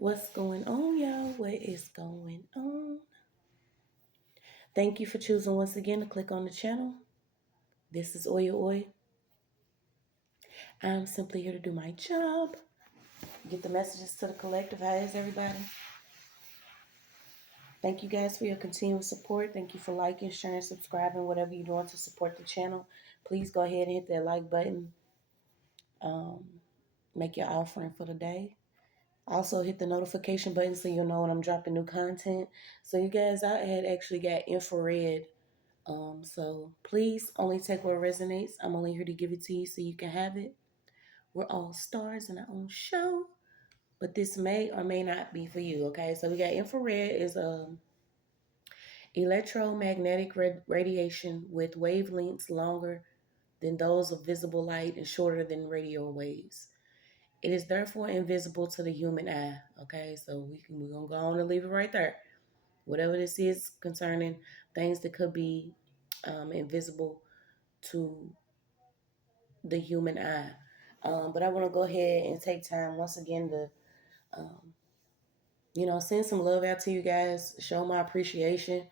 What's going on, y'all? What is going on? Thank you for choosing once again to click on the channel. This is OYAOY. I'm simply here to do my job. Get the messages to the collective. How is everybody? Thank you guys for your continued support. Thank you for liking, sharing, subscribing, whatever you're doing to support the channel. Please go ahead and hit that like button. Make your offering for the day. Also hit the notification button so you'll know when I'm dropping new content. So you guys, I had actually got infrared. So please only take what resonates. I'm only here to give it to you so you can have it. We're all stars in our own show, but this may or may not be for you. Okay, so we got infrared is electromagnetic radiation with wavelengths longer than those of visible light and shorter than radio waves. It is therefore invisible to the human eye. Okay, so we're gonna go on and leave it right there. Whatever this is concerning things that could be invisible to the human eye. But I want to go ahead and take time once again to, send some love out to you guys, show my appreciation.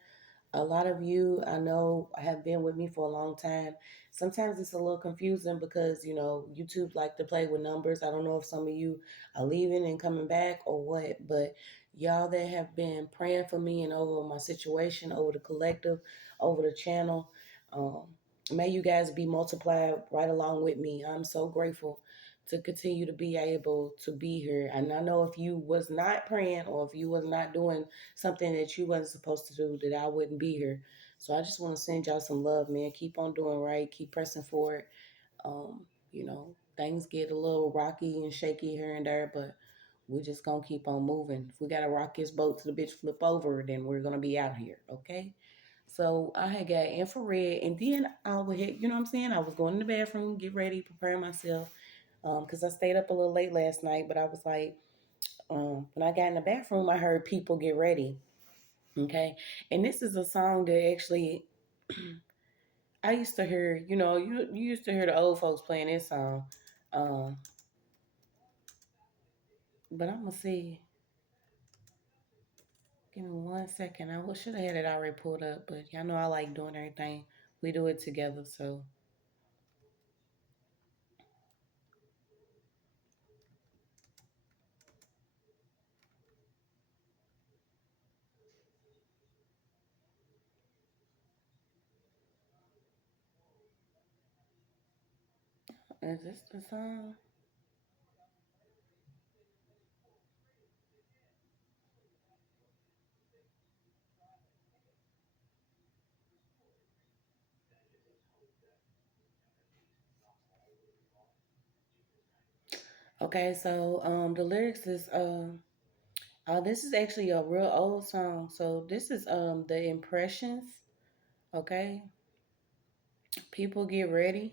A lot of you I know have been with me for a long time. Sometimes it's a little confusing because, YouTube like to play with numbers. I don't know if some of you are leaving and coming back or what, but y'all that have been praying for me and over my situation, over the collective, over the channel, um, may you guys be multiplied right along with me. I'm so grateful to continue to be able to be here. And I know if you was not praying or if you was not doing something that you wasn't supposed to do, that I wouldn't be here. So I just want to send y'all some love, man. Keep on doing right. Keep pressing forward. Things get a little rocky and shaky here and there, but we're just going to keep on moving. If we got to rock this boat to the bitch flip over, then we're going to be out here, okay? So I had got infrared, and then I would hit, you know what I'm saying? I was going in the bathroom, get ready, prepare myself, because I stayed up a little late last night, but I was like, when I got in the bathroom, I heard people get ready. Okay. And this is a song that actually I used to hear, you used to hear the old folks playing this song. Um, but I'm gonna see. Give me 1 second. I should have had it already pulled up, but y'all know I like doing everything. We do it together, so is this the song? Okay, so the lyrics is this is actually a real old song. So this is the impressions. Okay, people get ready.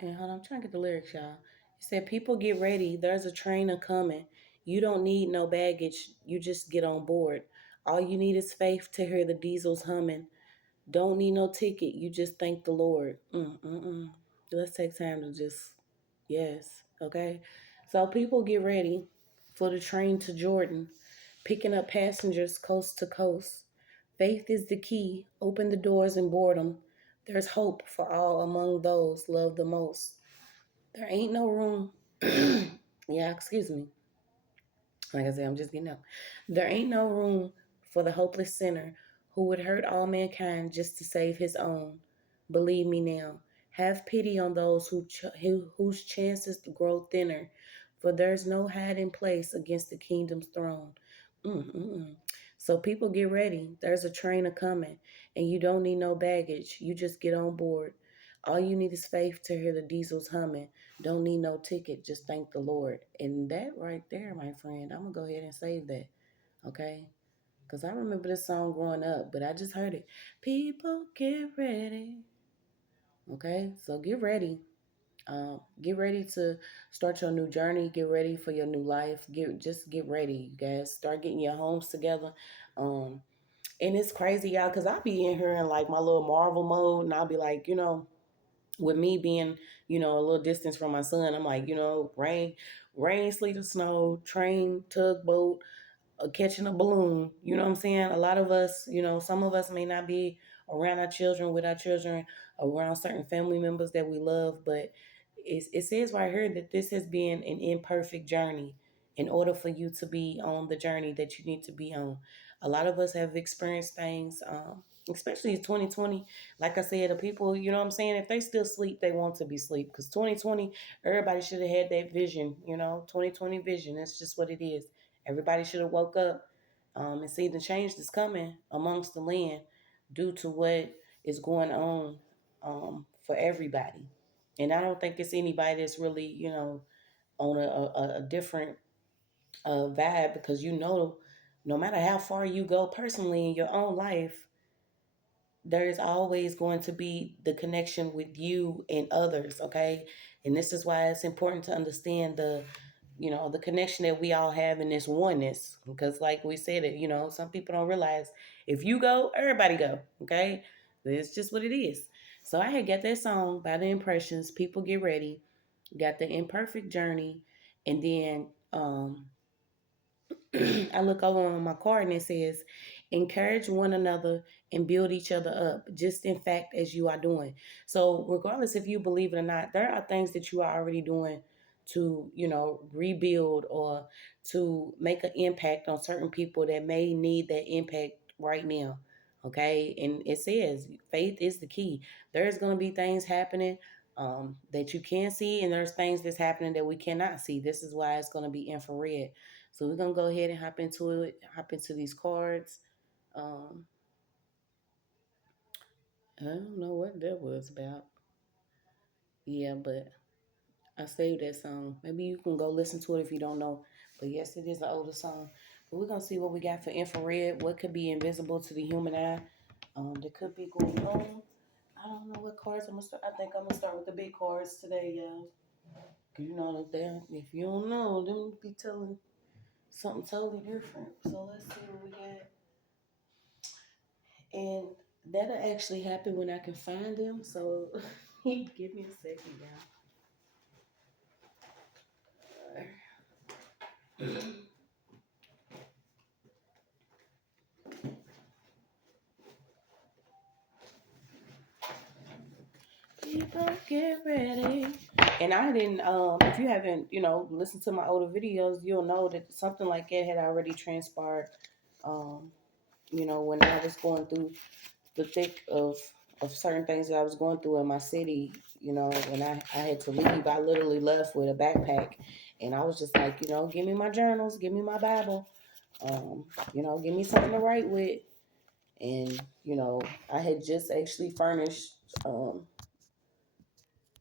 And hold on, I'm trying to get the lyrics, y'all. It said, "People get ready. There's a train a coming. You don't need no baggage. You just get on board. All you need is faith to hear the diesels humming. Don't need no ticket. You just thank the Lord." Let's take time to just, yes, okay? So people get ready for the train to Jordan, picking up passengers coast to coast. Faith is the key. Open the doors and board 'em. There's hope for all among those loved the most. There ain't no room. Yeah, excuse me. Like I said, I'm just getting up. There ain't no room for the hopeless sinner who would hurt all mankind just to save his own. Believe me now. Have pity on those whose chances grow thinner, for there's no hiding place against the kingdom's throne. Mm-mm-mm. So people get ready. There's a train a coming, and you don't need no baggage. You just get on board. All you need is faith to hear the diesels humming. Don't need no ticket. Just thank the Lord. And that right there, my friend, I'm going to go ahead and save that. Okay? Because I remember this song growing up, but I just heard it. People get ready. Okay? So get ready. Get ready to start your new journey. Get ready for your new life. Just get ready, you guys. Start getting your homes together. Um, and it's crazy, y'all, because I'll be in here in like my little Marvel mode, and I'll be like, with me being, a little distance from my son, I'm like, rain, sleet, or snow, train, tugboat, catching a balloon. You know what I'm saying? A lot of us, some of us may not be around our children, with our children, around certain family members that we love, but it says right here that this has been an imperfect journey in order for you to be on the journey that you need to be on. A lot of us have experienced things, especially in 2020. Like I said, the people, you know what I'm saying? If they still sleep, they want to be sleep. Because 2020, everybody should have had that vision, 2020 vision. That's just what it is. Everybody should have woke up and seen the change that's coming amongst the land due to what is going on for everybody. And I don't think it's anybody that's really, on a different vibe, because no matter how far you go personally in your own life, there is always going to be the connection with you and others, okay? And this is why it's important to understand the connection that we all have in this oneness. Because like we said, some people don't realize if you go, everybody go, okay? It's just what it is. So I had got that song by The Impressions, People Get Ready, got The Imperfect Journey, and then I look over on my card and it says, encourage one another and build each other up, just in fact as you are doing. So, regardless if you believe it or not, there are things that you are already doing to, rebuild or to make an impact on certain people that may need that impact right now. Okay. And it says faith is the key. There's going to be things happening that you can see, and there's things that's happening that we cannot see. This is why it's going to be infrared. So we're gonna go ahead and hop into these cards. Um, I don't know what that was about. Yeah, but I saved that song. Maybe you can go listen to it if you don't know. But yes, it is an older song. But we're gonna see what we got for infrared. What could be invisible to the human eye? That could be going on. I don't know what cards I'm gonna start. I think I'm gonna start with the big cards today, y'all. Cause you know that if you don't know, them be telling something totally different. So let's see what we got. And that'll actually happen when I can find them. So give me a second, y'all. People get ready. And I didn't, if you haven't, listened to my older videos, you'll know that something like that had already transpired, um, when I was going through the thick of certain things that I was going through in my city. When I had to leave, I literally left with a backpack, and I was just like, give me my journals, give me my Bible, give me something to write with. And I had just actually furnished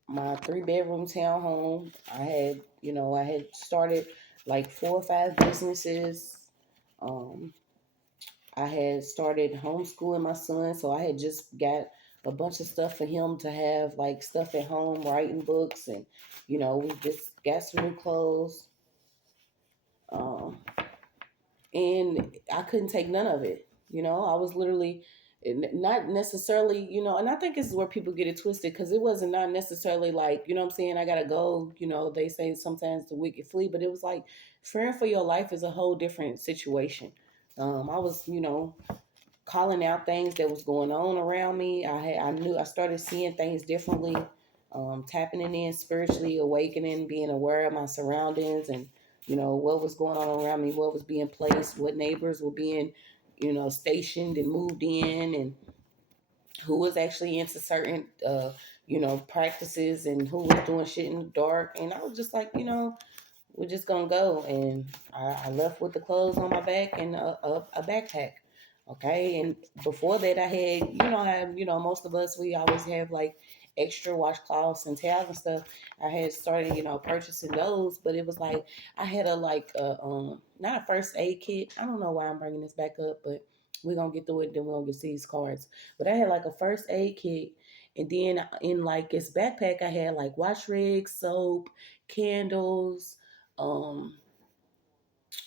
my 3-bedroom townhome. I had started like 4 or 5 businesses. Um, I had started homeschooling my son, so I had just got a bunch of stuff for him to have, like stuff at home, writing books, and we just got some new clothes. Um, and I couldn't take none of it. I was literally not necessarily, and I think this is where people get it twisted, because it wasn't not necessarily like, what I'm saying, I gotta go. They say sometimes the wicked flee, but it was like fearing for your life is a whole different situation. I was, calling out things that was going on around me. I knew I started seeing things differently, tapping in spiritually, awakening, being aware of my surroundings, and what was going on around me, what was being placed, what neighbors were being stationed and moved in, and who was actually into certain practices, and who was doing shit in the dark. And I was just like, we're just gonna go. And I left with the clothes on my back and a backpack. Okay. And before that, I had, most of us, we always have like extra washcloths and towels and stuff. I had started, purchasing those, but it was like I had not a first aid kit. I don't know why I'm bringing this back up, but we're gonna get through it. Then we're gonna get to these cards. But I had like a first aid kit, and then in like its backpack, I had like wash rigs, soap, candles,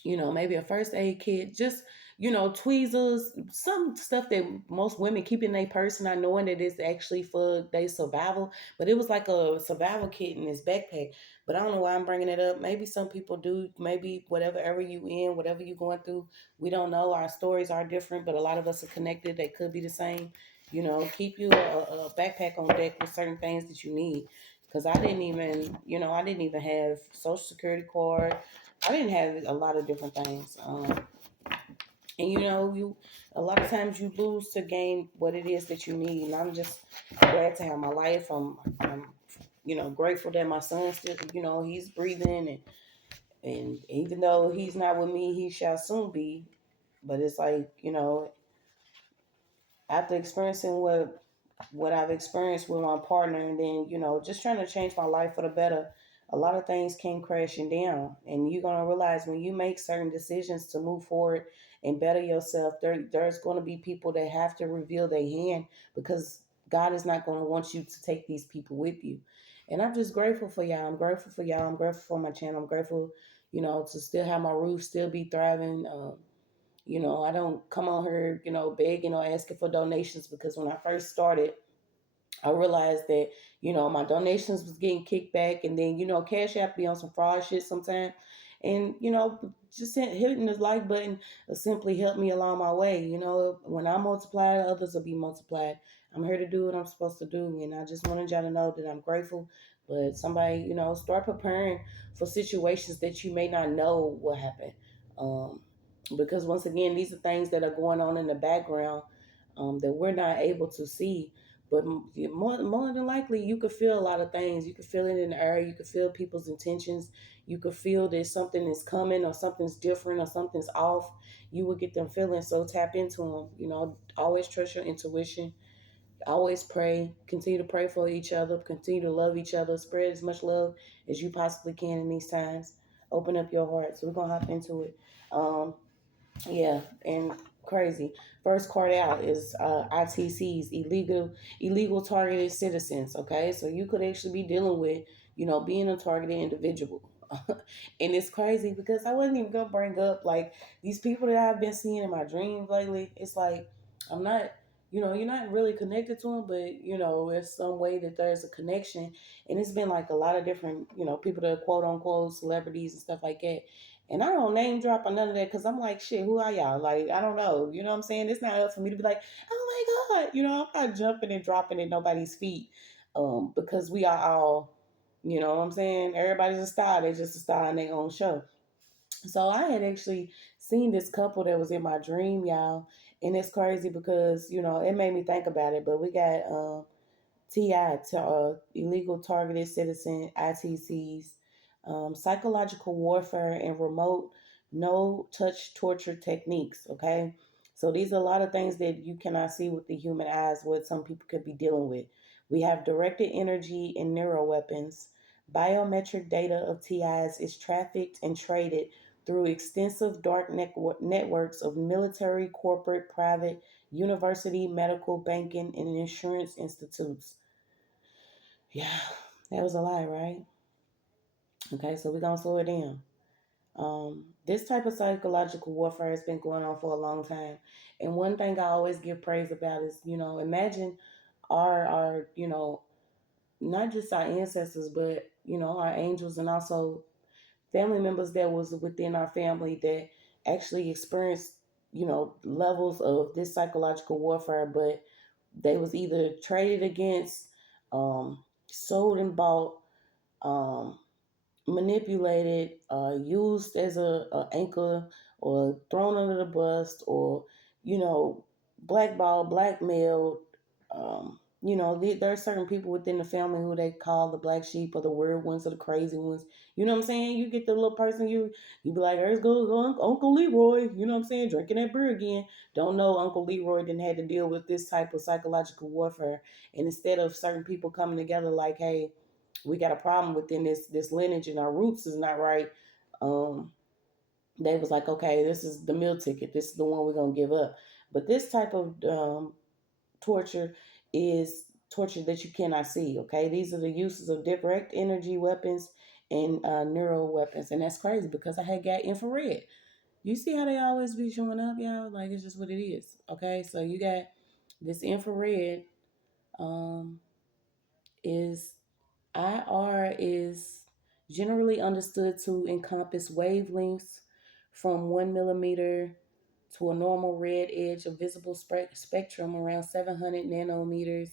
maybe a first aid kit, tweezers, some stuff that most women keep in their purse, not knowing that it's actually for their survival. But it was like a survival kit in his backpack. But I don't know why I'm bringing it up. Maybe some people do. Maybe whatever ever you in, whatever you going through, we don't know. Our stories are different, but a lot of us are connected. They could be the same. Keep you a backpack on deck with certain things that you need. Because I didn't even have social security card. I didn't have a lot of different things. And you a lot of times you lose to gain what it is that you need. And I'm just glad to have my life. I'm grateful that my son still, he's breathing, and even though he's not with me, he shall soon be. But it's like, after experiencing what I've experienced with my partner, and then just trying to change my life for the better, a lot of things came crashing down, and you're gonna realize when you make certain decisions to move forward and better yourself, there's going to be people that have to reveal their hand, because God is not going to want you to take these people with you. And I'm just grateful for y'all. I'm grateful for y'all. I'm grateful for my channel. I'm grateful, to still have my roof, still be thriving. I don't come on here, begging or asking for donations, because when I first started, I realized that, my donations was getting kicked back, and then, Cash App be on some fraud shit sometimes. And, just hitting the like button will simply help me along my way. When I multiply, others will be multiplied. I'm here to do what I'm supposed to do. And I just wanted y'all to know that I'm grateful. But somebody, start preparing for situations that you may not know will happen. Um, because once again, these are things that are going on in the background, that we're not able to see, but more than likely, you could feel a lot of things. You could feel it in the air. You could feel people's intentions. You could feel that something is coming, or something's different, or something's off. You would get them feeling. So tap into them. Always trust your intuition. Always pray. Continue to pray for each other. Continue to love each other. Spread as much love as you possibly can in these times. Open up your heart. So we're gonna hop into it. Um, yeah, and crazy. First card out is ITCs, illegal targeted citizens. Okay, so you could actually be dealing with, being a targeted individual. And it's crazy because I wasn't even gonna bring up like these people that I've been seeing in my dreams lately. It's like I'm not, you're not really connected to them, but it's some way that there's a connection. And it's been like a lot of different, people that are quote unquote celebrities and stuff like that. And I don't name drop or none of that, because I'm like, shit, who are y'all? Like, I don't know. You know what I'm saying? It's not up for me to be like, oh my God. I'm not jumping and dropping at nobody's feet. Because we are all, you know what I'm saying? Everybody's a star. They're just a star in their own show. So I had actually seen this couple that was in my dream, y'all. And it's crazy because, it made me think about it. But we got TI, illegal targeted citizen, ITCs, psychological warfare, and remote no touch torture techniques. Okay. So these are a lot of things that you cannot see with the human eyes, what some people could be dealing with. We have directed energy and neural weapons. Biometric data of TIs is trafficked and traded through extensive dark networks of military, corporate, private, university, medical, banking, and insurance institutes. Yeah, that was a lie, right? Okay, so we're gonna slow it down. This type of psychological warfare has been going on for a long time. And one thing I always give praise about is, imagine our not just our ancestors, but our angels, and also family members that was within our family that actually experienced, levels of this psychological warfare, but they was either traded against, sold and bought, um, manipulated, used as a anchor, or thrown under the bus, or you know, blackballed, blackmailed. There are certain people within the family who they call the black sheep, or the weird ones, or the crazy ones. You know what I'm saying? You get the little person, you be like, "There's goes Uncle Leroy." You know what I'm saying? Drinking that beer again. Don't know Uncle Leroy didn't have to deal with this type of psychological warfare. And instead of certain people coming together like, "Hey, we got a problem within this lineage, and our roots is not right," um they was like, okay, this is the meal ticket, this is the one we're gonna give up. But this type of torture is torture that you cannot see. Okay, these are the uses of direct energy weapons and neural weapons. And that's crazy because I had got infrared. You see how they always be showing up, y'all? Like, it's just what it is. Okay, so you got this infrared, um, is IR is generally understood to encompass wavelengths from 1 millimeter to a normal red edge of visible spectrum around 700 nanometers.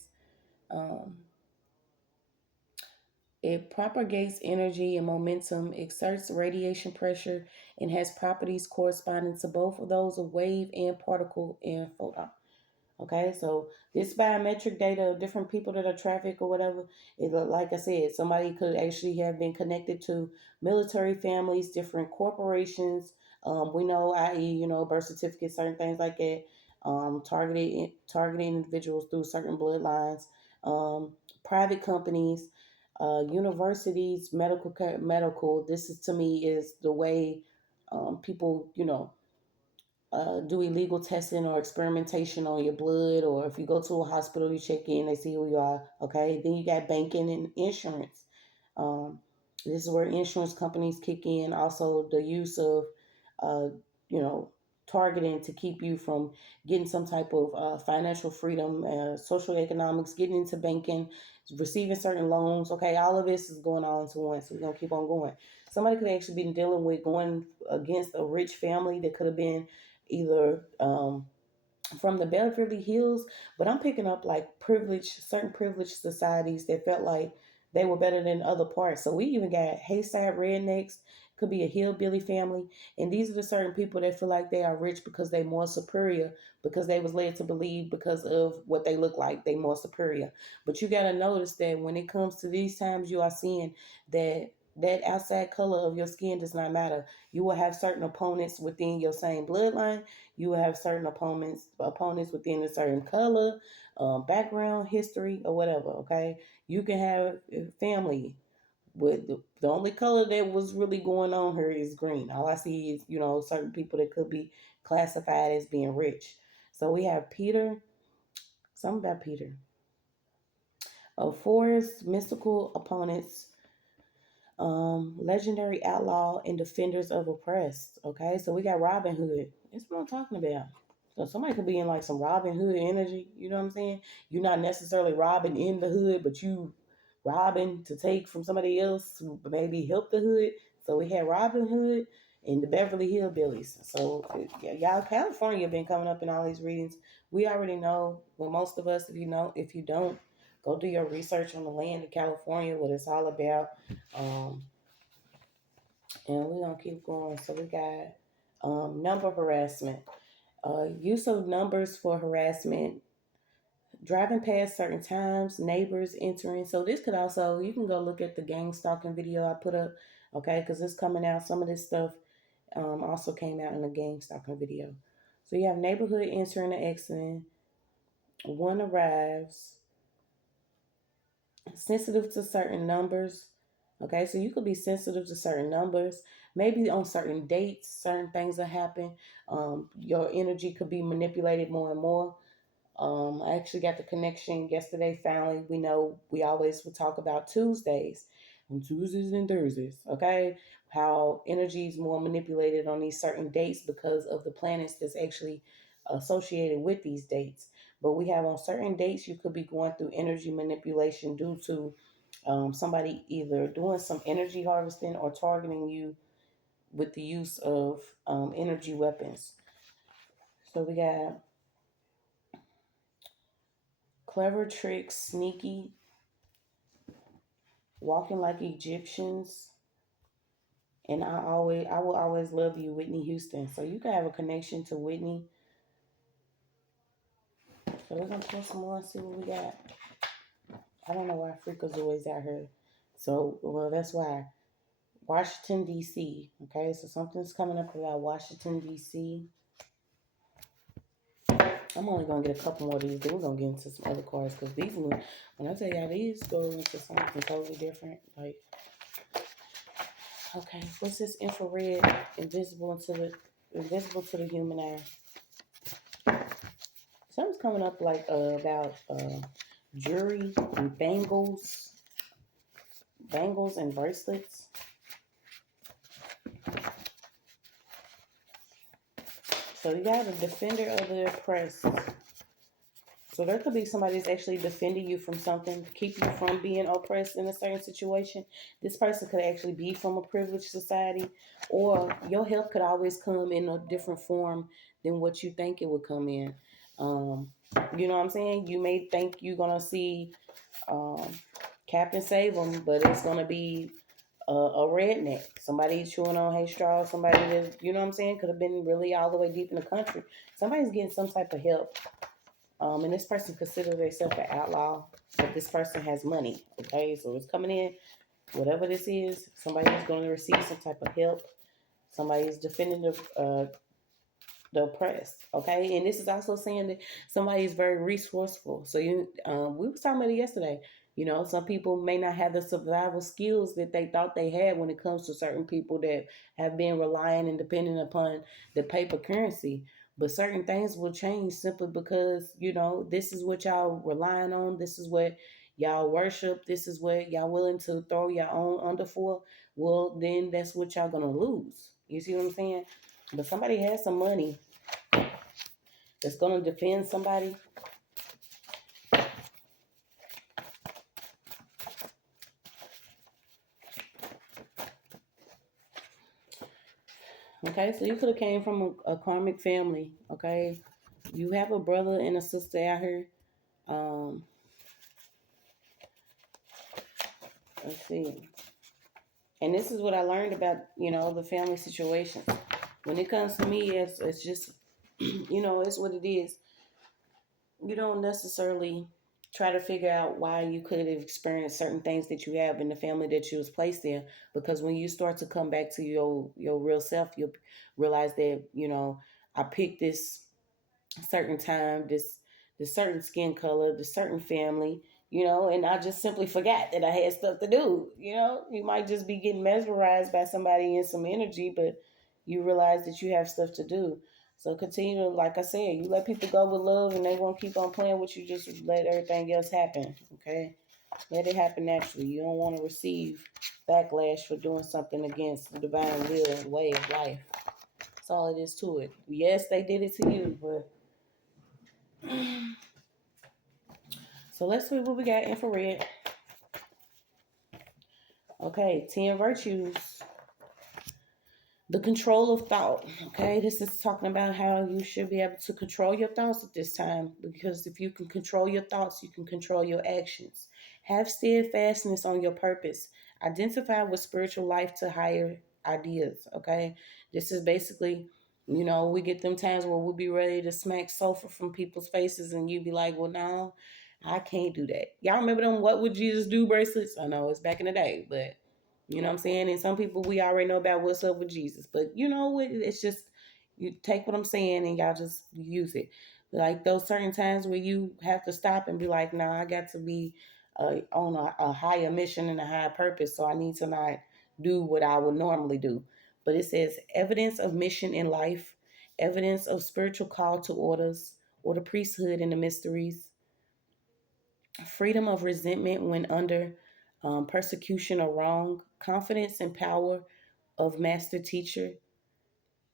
Um, it propagates energy and momentum, exerts radiation pressure, and has properties corresponding to both of those of wave and particle and photon. Okay, so this biometric data of different people that are trafficked or whatever, it like I said, somebody could actually have been connected to military families, different corporations. We know, i.e., birth certificates, certain things like that. Targeting individuals through certain bloodlines, private companies, universities, medical. This is to me is the way people, do illegal testing or experimentation on your blood, or if you go to a hospital, you check in, they see who you are. Okay, then you got banking and insurance. Um, this is where insurance companies kick in. Also, the use of, uh, you know, targeting to keep you from getting some type of financial freedom, social economics, getting into banking, receiving certain loans. Okay, all of this is going on into one, so we're gonna keep on going. Somebody could actually be dealing with going against a rich family that could have been either from the Beverly Hills, but I'm picking up like certain privileged societies that felt like they were better than other parts. So we even got Hayside rednecks, could be a hillbilly family, and these are the certain people that feel like they are rich because they more superior, because they was led to believe because of what they look like, they more superior. But you got to notice that when it comes to these times, you are seeing that outside color of your skin does not matter. You will have certain opponents within your same bloodline. You will have certain opponents within a certain color, background, history, or whatever. Okay, you can have family, but the only color that was really going on here is green. All I see is certain people that could be classified as being rich. So we have Peter. Something about Peter. Forest mystical opponents, legendary outlaw and defenders of oppressed. Okay, so we got Robin Hood. That's what I'm talking about. So somebody could be in like some Robin Hood energy. You know what I'm saying? You're not necessarily robbing in the hood, but you robbing to take from somebody else who maybe help the hood. So we had Robin Hood and the Beverly Hillbillies. So y'all, California been coming up in all these readings. We already know. Well, most of us, if you don't, go do your research on the land of California, what it's all about. Um, and we're going to keep going. So we got number harassment. Use of numbers for harassment. Driving past certain times, neighbors entering. So this could also, you can go look at the gang stalking video I put up, okay, because it's coming out. Some of this stuff also came out in the gang stalking video. So you have neighborhood entering and exiting. One arrives. Sensitive to certain numbers. Okay, so you could be sensitive to certain numbers. Maybe on certain dates, certain things that happen. Your energy could be manipulated more and more. I actually got the connection yesterday. Finally, we know we always would talk about Tuesdays, on Tuesdays and Thursdays. Okay, how energy is more manipulated on these certain dates because of the planets that's actually associated with these dates. But we have on certain dates you could be going through energy manipulation due to somebody either doing some energy harvesting or targeting you with the use of energy weapons. So we got clever tricks, sneaky, walking like Egyptians, and I will always love you, Whitney Houston. So you can have a connection to Whitney. So we're gonna pull some more and see what we got. I don't know why Freakazoid's out here. So well, that's why. Washington D.C. Okay, so something's coming up about Washington D.C. I'm only gonna get a couple more of these. Then we're gonna get into some other cards because these ones, when I tell y'all, these go into something totally different. Like, okay, what's this infrared, invisible to the human eye? Something's coming up like about jewelry and bangles and bracelets. So you got a defender of the oppressed. So there could be somebody that's actually defending you from something, to keep you from being oppressed in a certain situation. This person could actually be from a privileged society, or your help could always come in a different form than what you think it would come in. Um, you know what I'm saying? You may think you're gonna see um, Captain Save 'em, but it's gonna be a redneck, somebody chewing on hay straw, somebody that you know what I'm saying could have been really all the way deep in the country. Somebody's getting some type of help, and this person considers themselves an outlaw, but this person has money. Okay, so it's coming in, whatever this is, somebody's going to receive some type of help. Somebody's defending the oppressed. Okay, and this is also saying that somebody is very resourceful. So we were talking about it yesterday. You know, some people may not have the survival skills that they thought they had when it comes to certain people that have been relying and depending upon the paper currency. But certain things will change simply because, you know, this is what y'all relying on. This is what y'all worship. This is what y'all willing to throw your own under for. Well, then that's what y'all gonna lose. You see what I'm saying? But somebody has some money that's going to defend somebody. Okay, so you could have came from a karmic family. Okay, you have a brother and a sister out here. Um, let's see. And this is what I learned about, you know, the family situations. When it comes to me, it's just, you know, it's what it is. You don't necessarily try to figure out why you could have experienced certain things that you have in the family that you was placed in, because when you start to come back to your real self, you'll realize that, you know, I picked this certain time, this certain skin color, this certain family, you know, and I just simply forgot that I had stuff to do. You know, you might just be getting mesmerized by somebody in some energy, but you realize that you have stuff to do. So continue to, like I said, you let people go with love and they won't keep on playing with you. Just let everything else happen. Okay. Let it happen naturally. You don't want to receive backlash for doing something against the divine will and way of life. That's all it is to it. Yes, they did it to you, but so let's see what we got. Infrared. Okay, 10 virtues. The control of thought. Okay, this is talking about how you should be able to control your thoughts at this time, because if you can control your thoughts, you can control your actions. Have steadfastness on your purpose. Identify with spiritual life to higher ideas. Okay, this is basically, you know, we get them times where we'll be ready to smack sulfur from people's faces, and you be like, well, no, I can't do that. Y'all remember them "What Would Jesus Do" bracelets? I know it's back in the day, but you know what I'm saying? And some people, we already know about what's up with Jesus. But you know what? It's just, you take what I'm saying and y'all just use it. Like those certain times where you have to stop and be like, nah, I got to be on a higher mission and a higher purpose. So I need to not do what I would normally do. But it says evidence of mission in life, evidence of spiritual call to orders or the priesthood and the mysteries, freedom of resentment when under persecution or wrong, confidence and power of master teacher,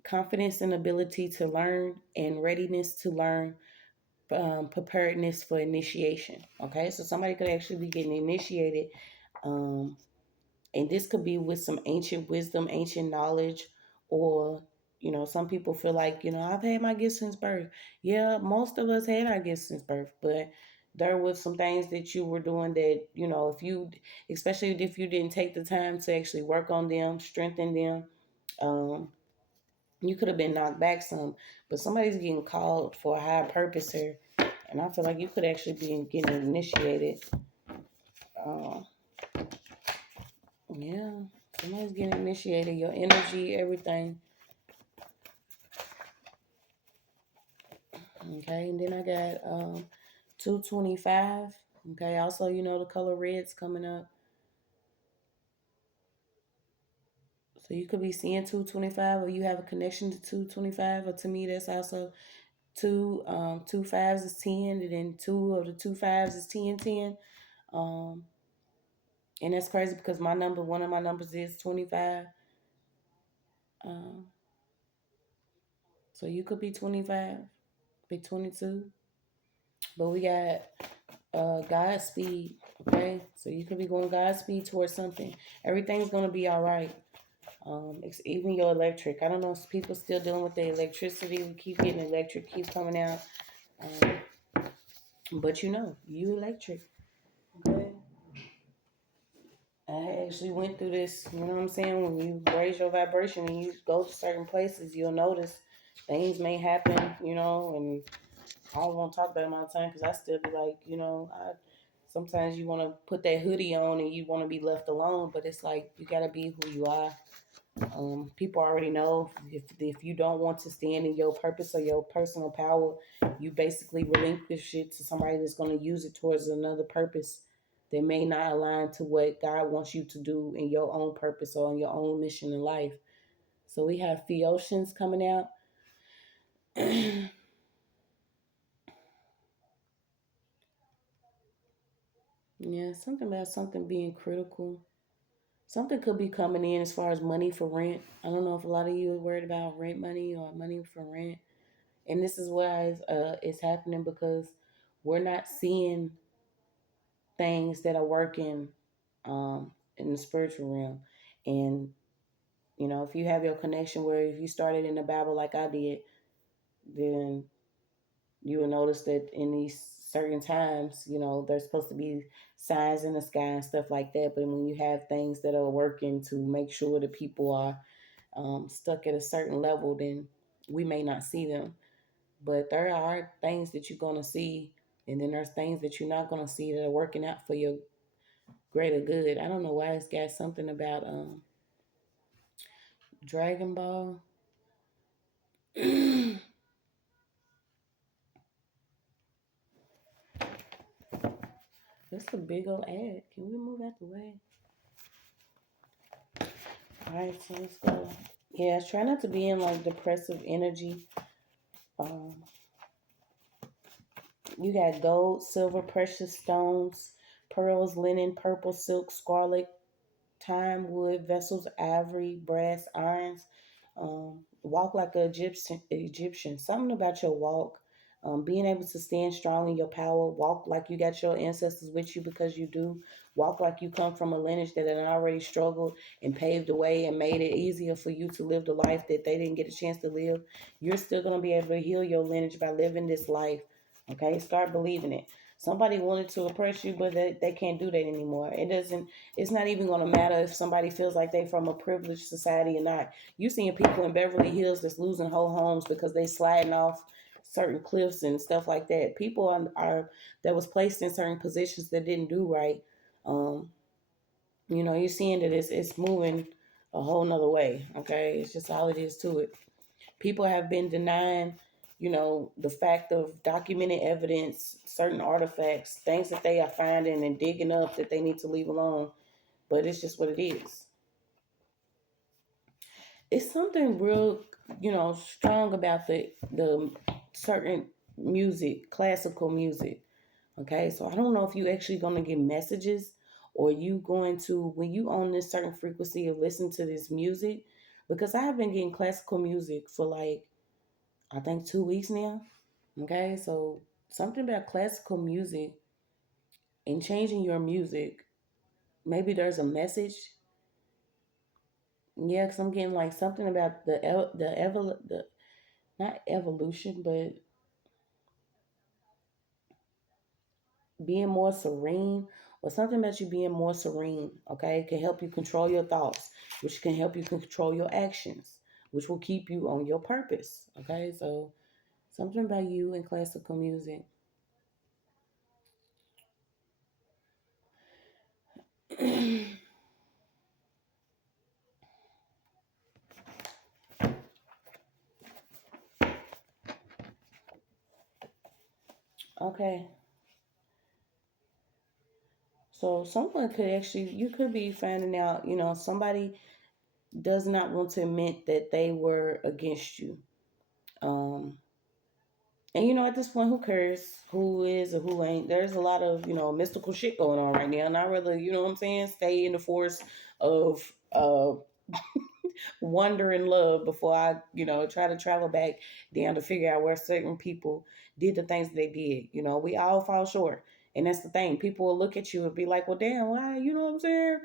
confidence and ability to learn, and readiness to learn, preparedness for initiation. Okay, so somebody could actually be getting initiated, um, and this could be with some ancient wisdom, ancient knowledge, or you know, some people feel like, you know, I've had my gifts since birth. Yeah, most of us had our gifts since birth, but there was some things that you were doing that, you know, if you, especially if you didn't take the time to actually work on them, strengthen them, um, you could have been knocked back some. But somebody's getting called for a higher purpose here, and I feel like you could actually be getting initiated. Uh, yeah, somebody's getting initiated. Your energy, everything. Okay, and then I got 225. Okay, also, you know, the color red's coming up. So you could be seeing 225, or you have a connection to 225, or to me, that's also two fives is 10, and then two of the two fives is 10, 10. Um, and that's crazy because one of my numbers is 25. Um, So you could be 25, be 22, but we got Godspeed. Okay, so you could be going Godspeed towards something. Everything's gonna be all right. It's even your electric. I don't know if people still dealing with the electricity. We keep getting electric, keep coming out. But you electric. Okay. I actually went through this, you know what I'm saying? When you raise your vibration and you go to certain places, you'll notice things may happen, and I don't want to talk about it all the time because I still be like, sometimes you want to put that hoodie on and you want to be left alone, but it's like you got to be who you are. People already know if you don't want to stand in your purpose or your personal power, you basically relinquish it to somebody that's going to use it towards another purpose that may not align to what God wants you to do in your own purpose or in your own mission in life. So we have Theotians coming out. Yeah, something about something being critical. Something could be coming in as far as money for rent. I don't know if a lot of you are worried about rent money or money for rent. And this is why it's happening because we're not seeing things that are working in the spiritual realm. And, if you have your connection where if you started in the Bible like I did, then you will notice that in these certain times, there's supposed to be signs in the sky and stuff like that. But when you have things that are working to make sure that people are stuck at a certain level, then we may not see them. But there are things that you're going to see, and then there's things that you're not going to see that are working out for your greater good. I don't know why it's got something about Dragon Ball. That's a big old ad. Can we move out the way? All right, so let's go. Yeah, try not to be in like depressive energy. Um, you got gold, silver, precious stones, pearls, linen, purple, silk, scarlet, time, wood, vessels, ivory, brass, irons. Walk like an Egyptian. Something about your walk. Being able to stand strong in your power. Walk like you got your ancestors with you because you do. Walk like you come from a lineage that had already struggled and paved the way and made it easier for you to live the life that they didn't get a chance to live. You're still going to be able to heal your lineage by living this life. Okay, start believing it. Somebody wanted to oppress you, but they can't do that anymore. It's not even going to matter if somebody feels like they from a privileged society or not. You seeing people in Beverly Hills that's losing whole homes because they sliding off certain cliffs and stuff like that. People are that was placed in certain positions that didn't do right. Um, you're seeing that it's moving a whole nother way. Okay, it's just all it is to it. People have been denying, the fact of documented evidence, certain artifacts, things that they are finding and digging up that they need to leave alone. But it's just what it is. It's something real, strong about the certain music, classical music. Okay, so I don't know if you actually gonna get messages or you going to when you on this certain frequency of listen to this music, because I have been getting classical music for like I think 2 weeks now. Okay, so something about classical music and changing your music. Maybe there's a message. Yeah, because I'm getting like something about the not evolution, but being more serene or something about you being more serene. Okay, it can help you control your thoughts, which can help you control your actions, which will keep you on your purpose. Okay, so something about you in classical music. Okay, so someone could actually, you could be finding out, somebody does not want to admit that they were against you. Um, and at this point, who cares who is or who ain't? There's a lot of, mystical shit going on right now. And I rather, what I'm saying, stay in the force of wonder and love before I, try to travel back down to figure out where certain people did the things that they did. We all fall short. And that's the thing. People will look at you and be like, well, damn, why? You know what I'm saying?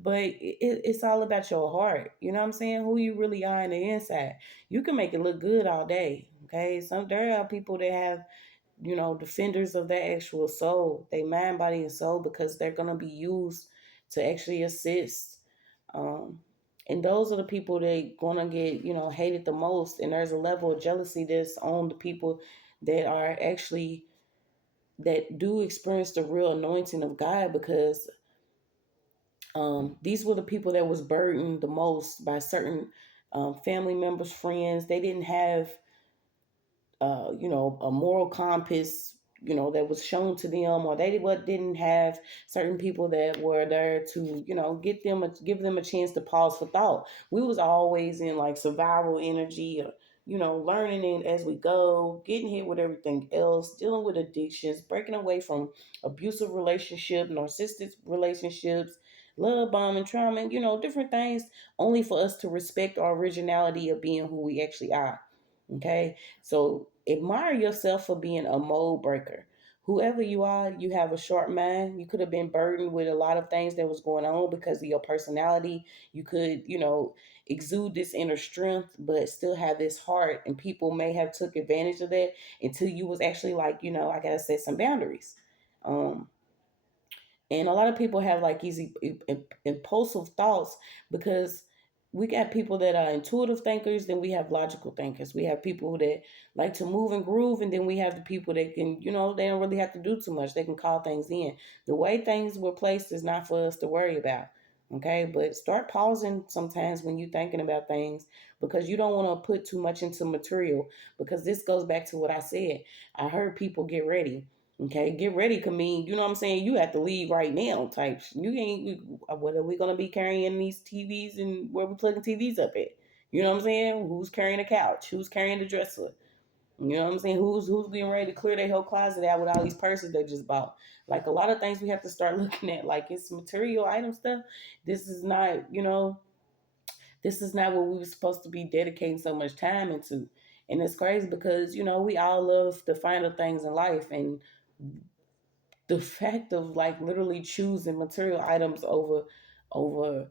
But it's all about your heart. You know what I'm saying? Who you really are on the inside. You can make it look good all day. Okay. There are people that have, defenders of their actual soul, they mind, body, and soul, because they're going to be used to actually assist. Um, and those are the people that going to get, hated the most. And there's a level of jealousy that's on the people that are actually, that do experience the real anointing of God, because these were the people that was burdened the most by certain family members, friends. They didn't have a moral compass, that was shown to them, or they didn't have certain people that were there to, give them a chance to pause for thought. We was always in like survival energy, or, learning it as we go, getting hit with everything else, dealing with addictions, breaking away from abusive relationships, narcissistic relationships, love bombing, trauma, different things, only for us to respect our originality of being who we actually are. Okay, so admire yourself for being a mold breaker. Whoever you are, you have a sharp mind. You could have been burdened with a lot of things that was going on because of your personality. You could, exude this inner strength, but still have this heart. And people may have took advantage of that until you was actually like, I gotta set some boundaries. Um, and a lot of people have like easy impulsive thoughts, because we got people that are intuitive thinkers, then we have logical thinkers. We have people that like to move and groove, and then we have the people that can, they don't really have to do too much. They can call things in. The way things were placed is not for us to worry about. Okay, but start pausing sometimes when you're thinking about things, because you don't want to put too much into material. Because this goes back to what I said. I heard people get ready. Okay, get ready could mean, you know what I'm saying? You have to leave right now type. What are we going to be carrying these TVs, and where we plugging TVs up at? You know what I'm saying? Who's carrying the couch? Who's carrying the dresser? You know what I'm saying? Who's getting ready to clear their whole closet out with all these purses they just bought? Like a lot of things we have to start looking at, like it's material item stuff. This is not, this is not what we were supposed to be dedicating so much time into. And it's crazy because, we all love the finer things in life, and the fact of like literally choosing material items over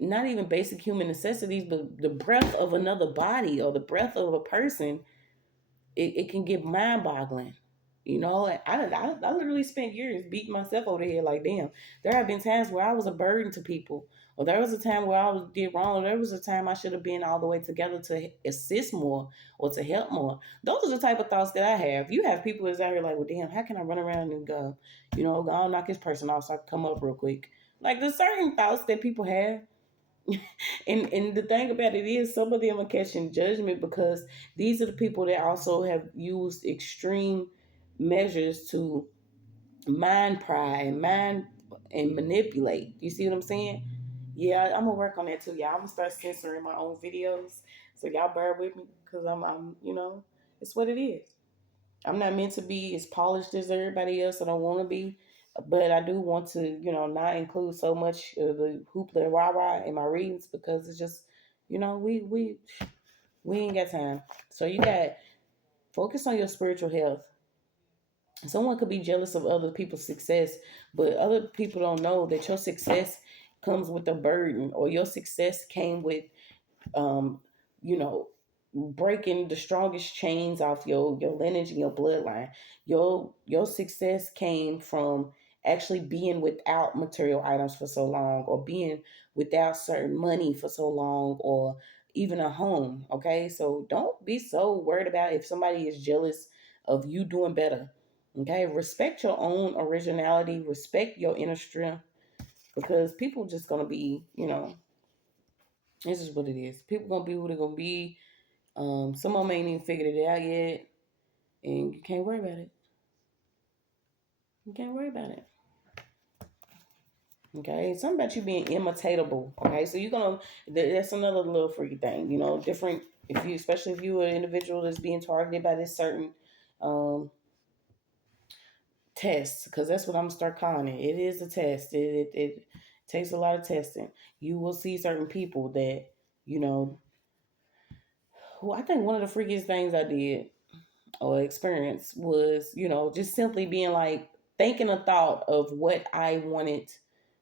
not even basic human necessities, but the breath of another body or the breath of a person, it can get mind boggling. I literally spent years beating myself over the head like, damn, there have been times where I was a burden to people, or there was a time where did wrong, or there was a time I should have been all the way together to assist more or to help more. Those are the type of thoughts that I have. You have people that's out here like, well, damn, how can I run around and go, go knock this person off so I can come up real quick? Like, there's certain thoughts that people have. And the thing about it is, some of them are catching judgment because these are the people that also have used extreme measures to mind pry and manipulate. You see what I'm saying? Yeah, I'm gonna work on that too. Yeah, I'm gonna start censoring my own videos, so y'all bear with me, because I'm it's what it is. I'm not meant to be as polished as everybody else. I don't want to be, but I do want to, not include so much of the hoopla and rah rah in my readings, because it's just, we ain't got time. So you got focus on your spiritual health. Someone could be jealous of other people's success, but other people don't know that your success comes with a burden, or your success came with um, you know, breaking the strongest chains off your lineage and your bloodline. Your success came from actually being without material items for so long, or being without certain money for so long, or even a home. Okay, so don't be so worried about if somebody is jealous of you doing better. Okay, respect your own originality, respect your inner strength, because people just gonna be, this is what it is. People gonna be who they're gonna be. Some of them ain't even figured it out yet, and you can't worry about it. You can't worry about it. Okay, it's something about you being imitatable. Okay, so you're gonna, that's another little freaky thing. Different, if you, especially if you're an individual that's being targeted by this certain um test, because that's what I'm gonna start calling it. It is a test. It Takes a lot of testing. You will see certain people that, you know, well, I think one of the freakiest things I did or experienced was, just simply being like thinking a thought of what I wanted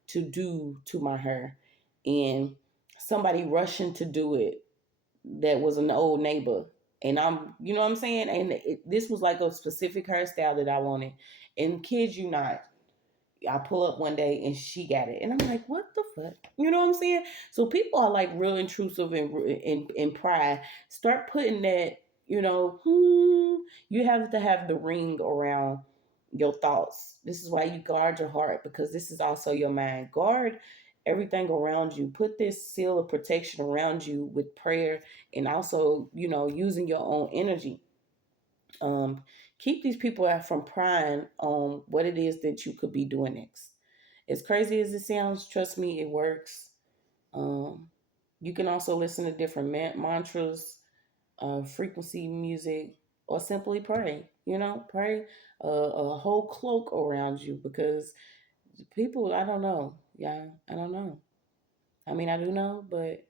to do to my hair, and somebody rushing to do it that was an old neighbor. And I'm, you know what I'm saying? And this was like a specific hairstyle that I wanted. And kids, you not, I pull up one day and she got it, and I'm like, what the fuck? You know what I'm saying? So people are like real intrusive and pride. Start putting that, you have to have the ring around your thoughts. This is why you guard your heart, because this is also your mind. Guard everything around you. Put this seal of protection around you with prayer, and also, using your own energy. um, Keep these people out from prying on what it is that you could be doing next. As crazy as it sounds, trust me, it works. Um, you can also listen to different mantras, frequency music, or simply pray. Pray a whole cloak around you, because people, I don't know. Yeah, I don't know. I mean, I do know, but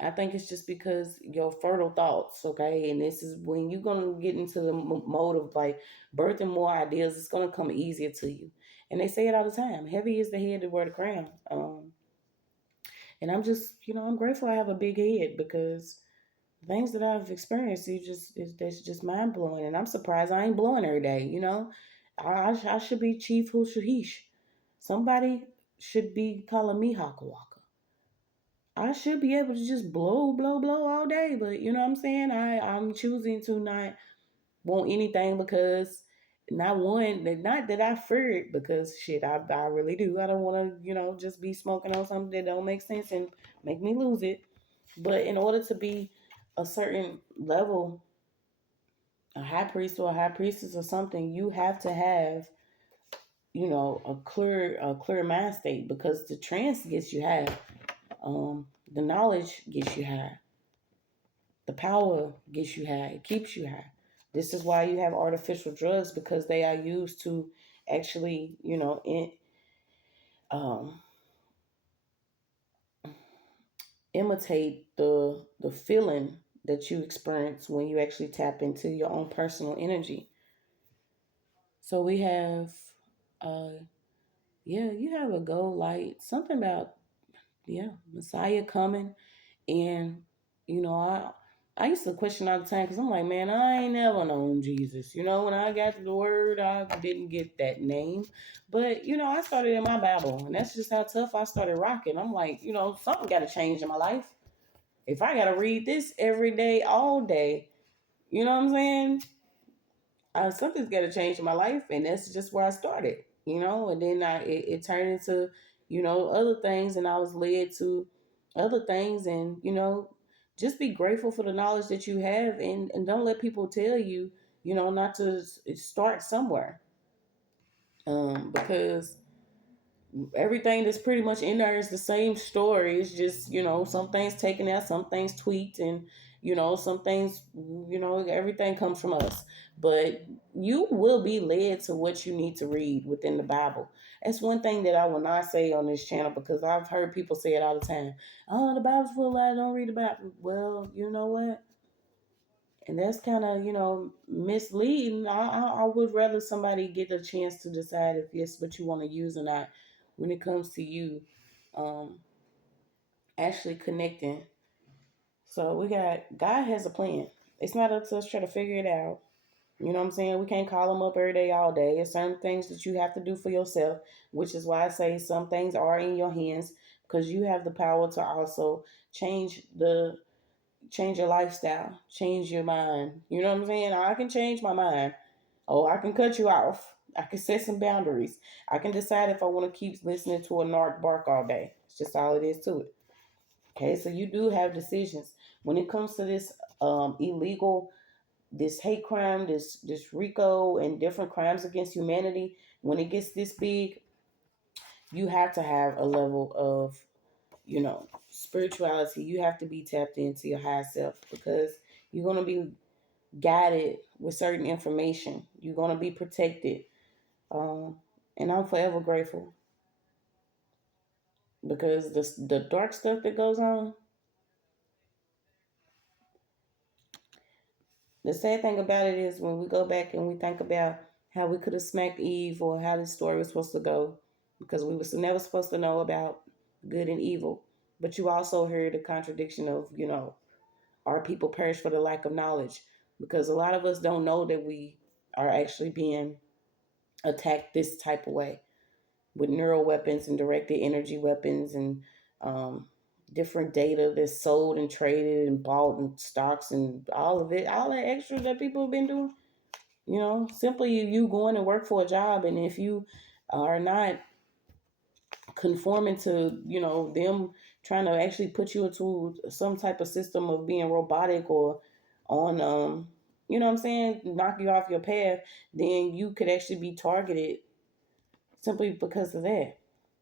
I think it's just because your fertile thoughts, okay? And this is when you're going to get into the mode of like birthing more ideas, it's going to come easier to you. And they say it all the time, heavy is the head that wear the crown. And I'm just, I'm grateful I have a big head, because things that I've experienced, that's just mind blowing. And I'm surprised I ain't blowing every day, I should be Chief Hushahish. Somebody should be calling me Haka Waka. I should be able to just blow, blow, blow all day, but you know what I'm saying? I'm choosing to not want anything, because not that I fear it, because shit, I really do. I don't want to, just be smoking on something that don't make sense and make me lose it. But in order to be a certain level, a high priest or a high priestess or something, you have to have, a clear mind state, because the trance gets you high. The knowledge gets you high. The power gets you high. It keeps you high. This is why you have artificial drugs, because they are used to actually, um, imitate the feeling that you experience when you actually tap into your own personal energy. So we have, uh, yeah, you have a gold light. Something about, yeah, Messiah coming. And, I used to question all the time, because I'm like, man, I ain't never known Jesus. When I got the word, I didn't get that name. But, I started in my Bible, and that's just how tough I started rocking. I'm like, something got to change in my life. If I got to read this every day, all day, you know what I'm saying? Something's got to change in my life, and that's just where I started, and then it turned into, other things, and I was led to other things, and just be grateful for the knowledge that you have, and don't let people tell you, not to start somewhere, because everything that's pretty much in there is the same story. It's just, some things taken out, some things tweaked, and, some things, everything comes from us. But you will be led to what you need to read within the Bible. That's one thing that I will not say on this channel, because I've heard people say it all the time. Oh, the Bible's full of lies, don't read the Bible. Well, you know what? And that's kind of, misleading. I would rather somebody get a chance to decide if it's what you want to use or not, when it comes to you um, actually connecting. So God has a plan. It's not up to us to try to figure it out. You know what I'm saying? We can't call him up every day, all day. There's certain things that you have to do for yourself, which is why I say some things are in your hands, because you have the power to also change your lifestyle, change your mind. You know what I'm saying? I can change my mind. Oh, I can cut you off. I can set some boundaries. I can decide if I want to keep listening to a narc bark all day. It's just all it is to it. Okay, so you do have decisions when it comes to this illegal, this hate crime, this RICO, and different crimes against humanity. When it gets this big, you have to have a level of, spirituality. You have to be tapped into your higher self, because you're gonna be guided with certain information. You're gonna be protected. Um, and I'm forever grateful. because the dark stuff that goes on. The sad thing about it is when we go back and we think about how we could have smacked Eve or how this story was supposed to go, because we was never supposed to know about good and evil. But you also heard the contradiction of, our people perish for the lack of knowledge, because a lot of us don't know that we are actually being attacked this type of way with neural weapons and directed energy weapons and um, different data that's sold and traded and bought and stocks and all of it, all that extra that people have been doing. Simply you going to work for a job, and if you are not conforming to them trying to actually put you into some type of system of being robotic or on what I'm saying, knock you off your path, then you could actually be targeted simply because of that.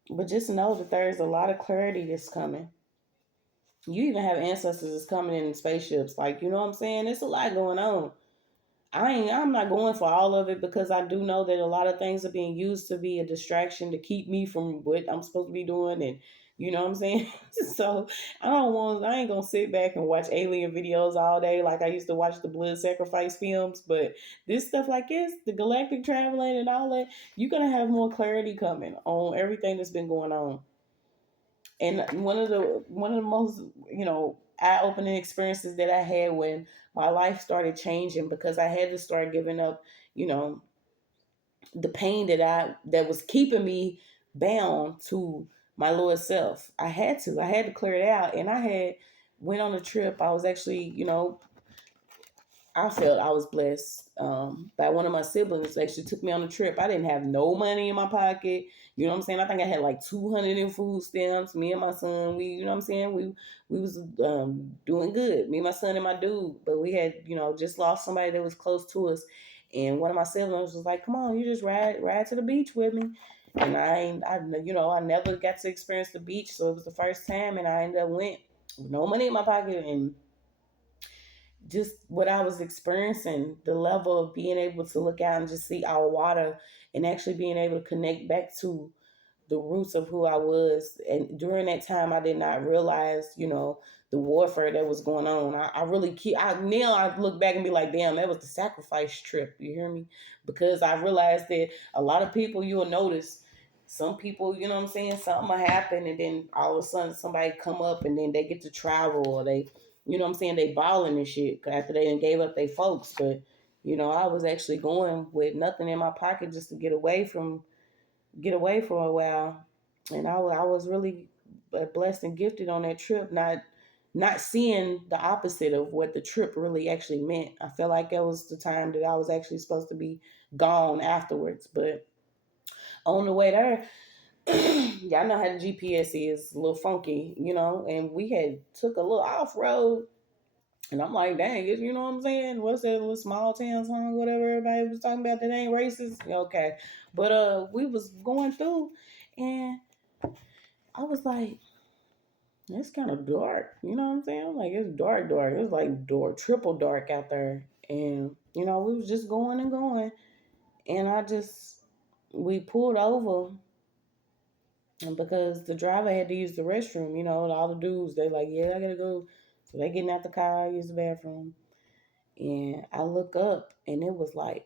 But just know that there's a lot of clarity that's coming. You even have ancestors that's coming in spaceships, like, you know what I'm saying, there's a lot going on. I'm not going for all of it, because I do know that a lot of things are being used to be a distraction to keep me from what I'm supposed to be doing, and you know what I'm saying? So I ain't gonna sit back and watch alien videos all day like I used to watch the blood sacrifice films. But this stuff like this, the galactic traveling and all that, you're gonna have more clarity coming on everything that's been going on. And one of the most, eye opening experiences that I had when my life started changing, because I had to start giving up, you know, the pain that was keeping me bound to my lower self. I had to clear it out. And I had went on a trip. I was actually, I felt I was blessed by one of my siblings who actually took me on a trip. I didn't have no money in my pocket. You know what I'm saying? I think I had like 200 in food stamps. Me and my son, you know what I'm saying? We was doing good. Me, my son, and my dude. But we had, just lost somebody that was close to us. And one of my siblings was like, "Come on, you just ride to the beach with me." And I never got to experience the beach, so it was the first time, and I ended up went with no money in my pocket, and just what I was experiencing, the level of being able to look out and just see our water, and actually being able to connect back to the roots of who I was. And during that time, I did not realize, the warfare that was going on. I really now I look back and be like, damn, that was the sacrifice trip. You hear me? Because I realized that a lot of people, you will notice, some people, you know what I'm saying, something will happen, and then all of a sudden somebody come up, and then they get to travel, or they, you know what I'm saying, they balling and shit after they done gave up their folks. But I was actually going with nothing in my pocket just to get away for a while. And I was really blessed and gifted on that trip, not seeing the opposite of what the trip really actually meant. I felt like that was the time that I was actually supposed to be gone afterwards. But on the way there, y'all know how the GPS is a little funky, and we had took a little off road. And I'm like, dang, you know what I'm saying? What's that little small town song, whatever everybody was talking about that ain't racist? Okay. But we was going through, and I was like, it's kind of dark. You know what I'm saying? Like, it's dark, dark. It was like dark, triple dark out there. And, we was just going and going. And we pulled over, and because the driver had to use the restroom, all the dudes, they like, yeah, I gotta go. So they getting out the car, use the bathroom. And I look up, and it was like,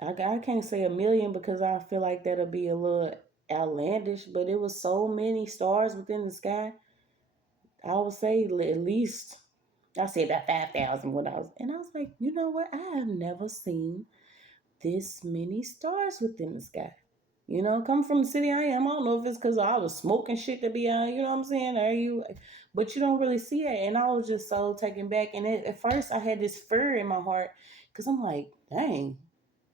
I can't say a million, because I feel like that'll be a little outlandish, but it was so many stars within the sky. I would say at least, I say about 5,000 when I was like, you know what? I have never seen this many stars within the sky. Come from the city I am. I don't know if it's because I was smoking shit to be on, you know what I'm saying? But you don't really see it. And I was just so taken back. And at first I had this fear in my heart, because I'm like, dang,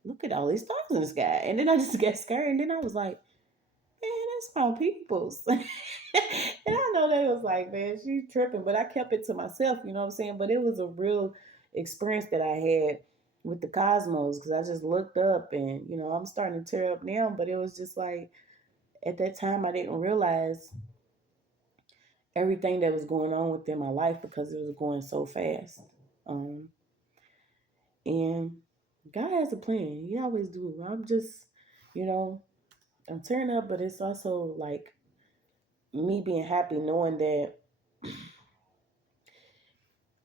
look at all these stars in the sky. And then I just got scared. And then I was like, man, that's my peoples. And I know they was like, man, she's tripping. But I kept it to myself, you know what I'm saying? But it was a real experience that I had with the cosmos, because I just looked up, and, I'm starting to tear up now. But it was just like, at that time, I didn't realize everything that was going on within my life, because it was going so fast. Um, and God has a plan. He always do. I'm just, you know, I'm tearing up, but it's also like me being happy knowing that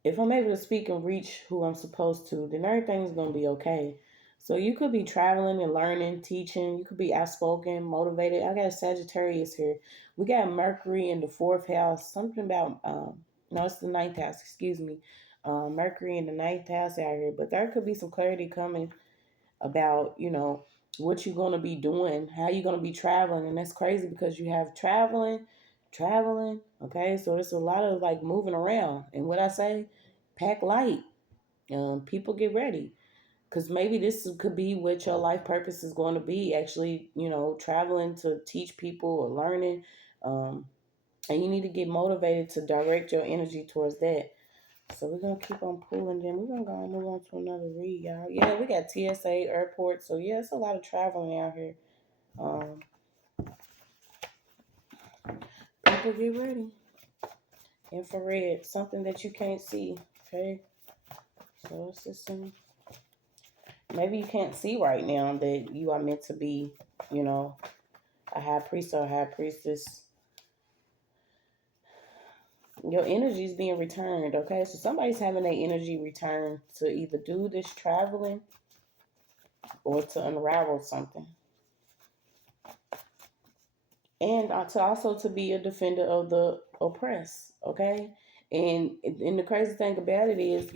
if I'm able to speak and reach who I'm supposed to, then everything's going to be okay. So you could be traveling and learning, teaching. You could be outspoken, motivated. I got Sagittarius here. We got Mercury in the fourth house. Something about no, it's the ninth house. Excuse me. Mercury in the ninth house out here, but there could be some clarity coming about what you're going to be doing, how you're going to be traveling. And that's crazy because you have traveling, okay? So it's a lot of like moving around. And what I say, pack light. People get ready because maybe this could be what your life purpose is going to be, actually, traveling to teach people or learning. um, and you need to get motivated to direct your energy towards that. So we're gonna keep on pulling, then we're gonna go and move on to another read, y'all. Yeah, we got TSA, airport, so yeah, it's a lot of traveling out here. Um, People get ready. Infrared, something that you can't see. Okay, so it's just maybe you can't see right now that you are meant to be, you know, a high priest or a high priestess. Your energy is being returned. Okay, so somebody's having their energy returned to either do this traveling or to unravel something. And to also to be a defender of the oppressed. Okay, and the crazy thing about it is,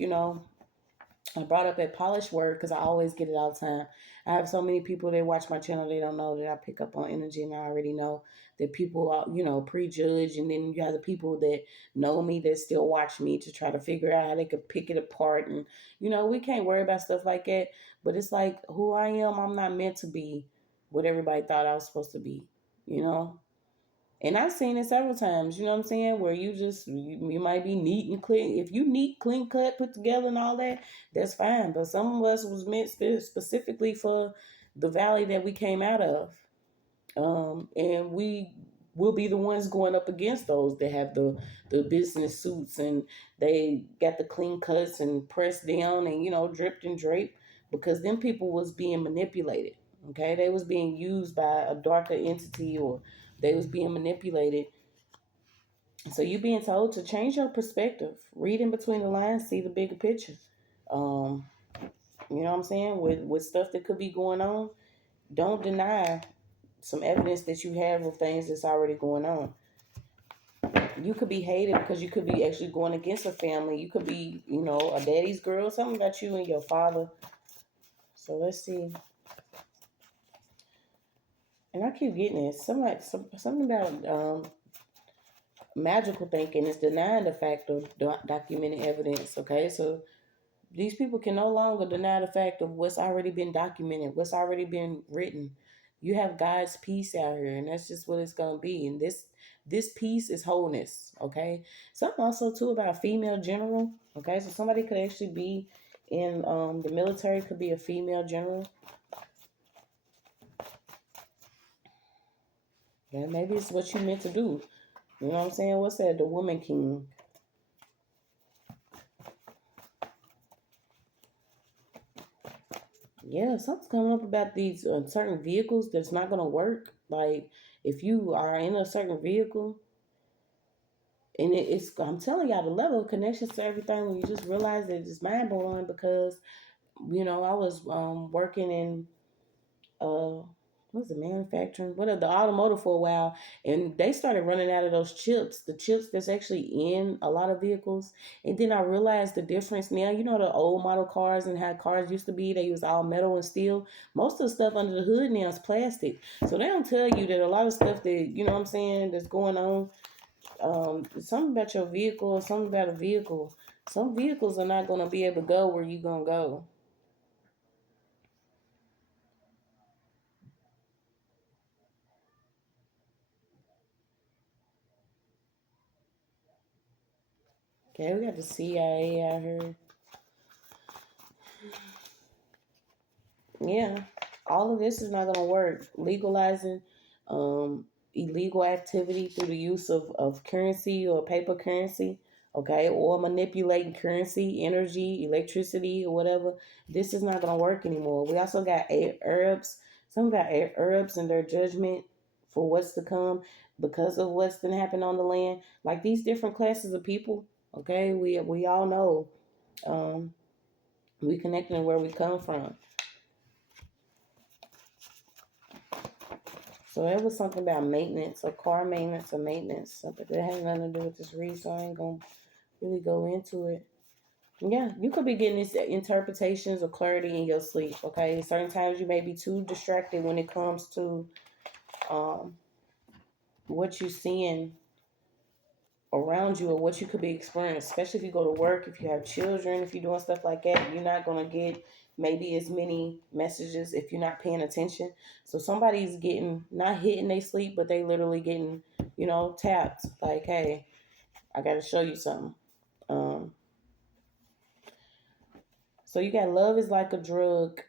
I brought up that polished word because I always get it all the time. I have so many people that watch my channel, they don't know that I pick up on energy, and I already know that people are, prejudge, and then you have the people that know me that still watch me to try to figure out how they could pick it apart. And we can't worry about stuff like that. But it's like who I am, I'm not meant to be what everybody thought I was supposed to be. You know, and I've seen it several times, you know what I'm saying, where you might be neat and clean. If you neat, clean cut, put together and all that, that's fine. But some of us was meant specifically for the valley that we came out of. And we will be the ones going up against those that have the business suits, and they got the clean cuts and pressed down and, dripped and draped, because them people was being manipulated. Okay. They was being used by a darker entity, or they was being manipulated. So you being told to change your perspective, read in between the lines, see the bigger picture. Um, you know what I'm saying? With stuff that could be going on, don't deny some evidence that you have of things that's already going on. You could be hated because you could be actually going against a family. You could be, a daddy's girl, something about you and your father. So let's see. And I keep getting it. Something about magical thinking is denying the fact of documented evidence. Okay, so these people can no longer deny the fact of what's already been documented, what's already been written. You have God's peace out here, and that's just what it's gonna be. And this peace is wholeness. Okay, something also too about a female general. Okay, so somebody could actually be in the military, could be a female general. Yeah, maybe it's what you meant to do. You know what I'm saying? What's that? The woman king. Yeah, something's coming up about these certain vehicles that's not gonna work. Like if you are in a certain vehicle, and I'm telling y'all, the level of connections to everything, when you just realize that it's mind blowing. Because I was working in what's the manufacturing, what are the automotive for a while, and they started running out of those chips, the chips that's actually in a lot of vehicles. And then I realized the difference now. The old model cars and how cars used to be, they was all metal and steel. Most of the stuff under the hood now is plastic. So they don't tell you that a lot of stuff that, what I'm saying, that's going on, something about your vehicle or something about a vehicle. Some vehicles are not going to be able to go where you're going to go. Okay, we got the CIA out here. Yeah, all of this is not going to work. Legalizing illegal activity through the use of currency or paper currency, okay, or manipulating currency, energy, electricity, or whatever. This is not going to work anymore. We also got Arabs. Some got herbs in their judgment for what's to come because of what's been happening on the land. Like these different classes of people, okay, we all know, um, we connecting to where we come from. So that was something about maintenance, or car maintenance, or maintenance. Something that has nothing to do with this read, so I ain't gonna really go into it. Yeah, you could be getting these interpretations or clarity in your sleep. Okay, certain times you may be too distracted when it comes to um, what you're seeing around you or what you could be experiencing, especially if you go to work, if you have children, if you're doing stuff like that, you're not going to get maybe as many messages if you're not paying attention. So somebody's getting, not hitting they sleep, but they literally getting, tapped like, hey, I got to show you something. Um, so you got love is like a drug,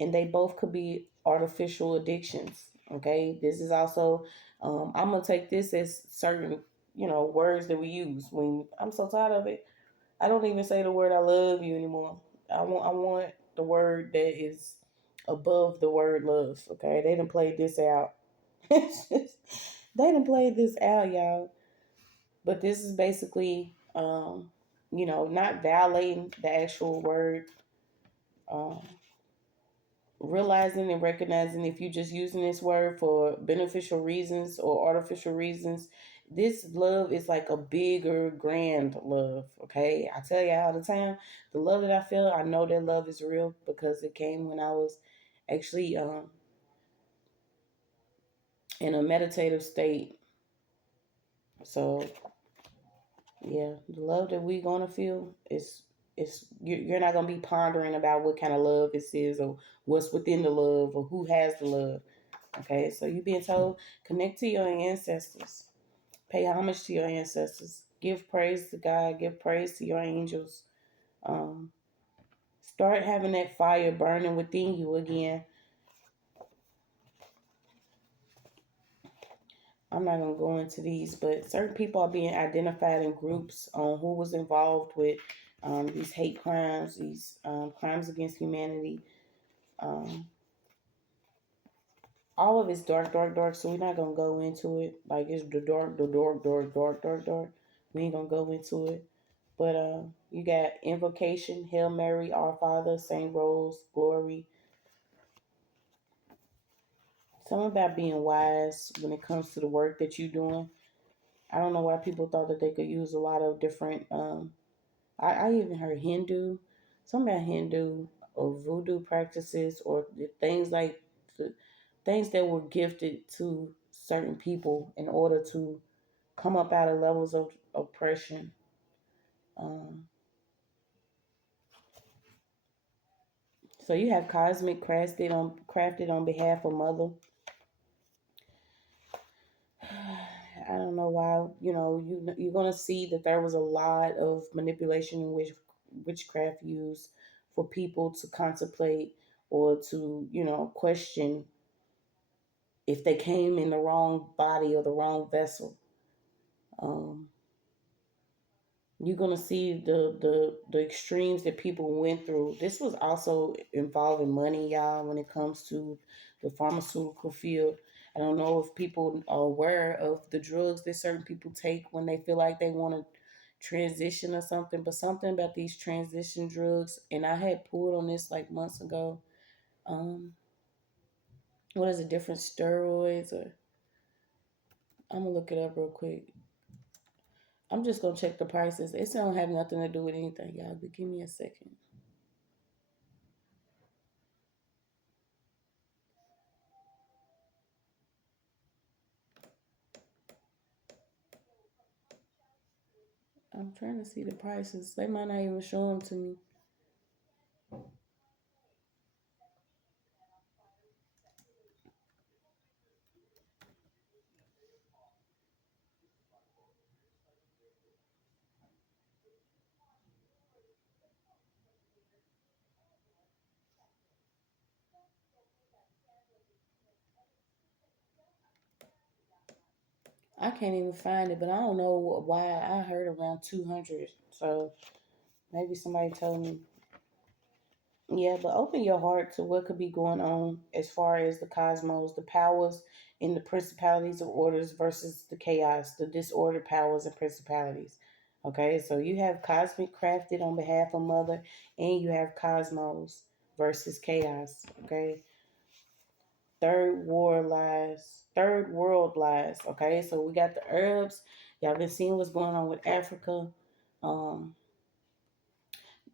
and they both could be artificial addictions. Okay, this is also, I'm gonna take this as certain, words that we use when I'm so tired of it. I don't even say the word "I love you" anymore. I want the word that is above the word love. Okay, they done played this out. They done played this out, y'all. But this is basically, not violating the actual word. Um, Realizing and recognizing if you're just using this word for beneficial reasons or artificial reasons, this love is like a bigger, grand love. Okay, I tell you all the time, the love that I feel, I know that love is real because it came when I was actually in a meditative state. So yeah, the love that we gonna feel is, you're not gonna be pondering about what kind of love this is or what's within the love or who has the love. Okay, so you're being told, connect to your ancestors, pay homage to your ancestors, give praise to God, give praise to your angels. Um, Start having that fire burning within you again. I'm not gonna go into these, but certain people are being identified in groups on who was involved with these hate crimes, these crimes against humanity. Um, all of it's dark, dark, dark. So we're not gonna go into it. Like it's the dark, the dark, dark, dark, dark, dark. We ain't gonna go into it. But you got invocation, Hail Mary, Our Father, Saint Rose, Glory. Something about being wise when it comes to the work that you're doing. I don't know why people thought that they could use a lot of different. I even heard Hindu, something about Hindu or voodoo practices or the things like the things that were gifted to certain people in order to come up out of levels of oppression. Um, so you have cosmic crafted on behalf of mother. I don't know why. You're gonna see that there was a lot of manipulation in which witchcraft used for people to contemplate or to question if they came in the wrong body or the wrong vessel. Um, you're gonna see the extremes that people went through. This was also involving money, y'all, when it comes to the pharmaceutical field. I don't know if people are aware of the drugs that certain people take when they feel like they want to transition or something, but something about these transition drugs, and I had pulled on this like months ago. Um, what is it? Different steroids, or I'm gonna look it up real quick. I'm just gonna check the prices. It don't have nothing to do with anything, y'all. But give me a second. I'm trying to see the prices. They might not even show them to me. I can't even find it, but I don't know why I heard around 200. So maybe somebody told me. Yeah, but open your heart to what could be going on as far as the cosmos, the powers and the principalities of orders versus the chaos, the disordered powers and principalities. Okay, so you have cosmic crafted on behalf of Mother, and you have cosmos versus chaos. Okay, third world lies. Okay, so we got the herbs. Y'all been seeing what's going on with Africa. Um,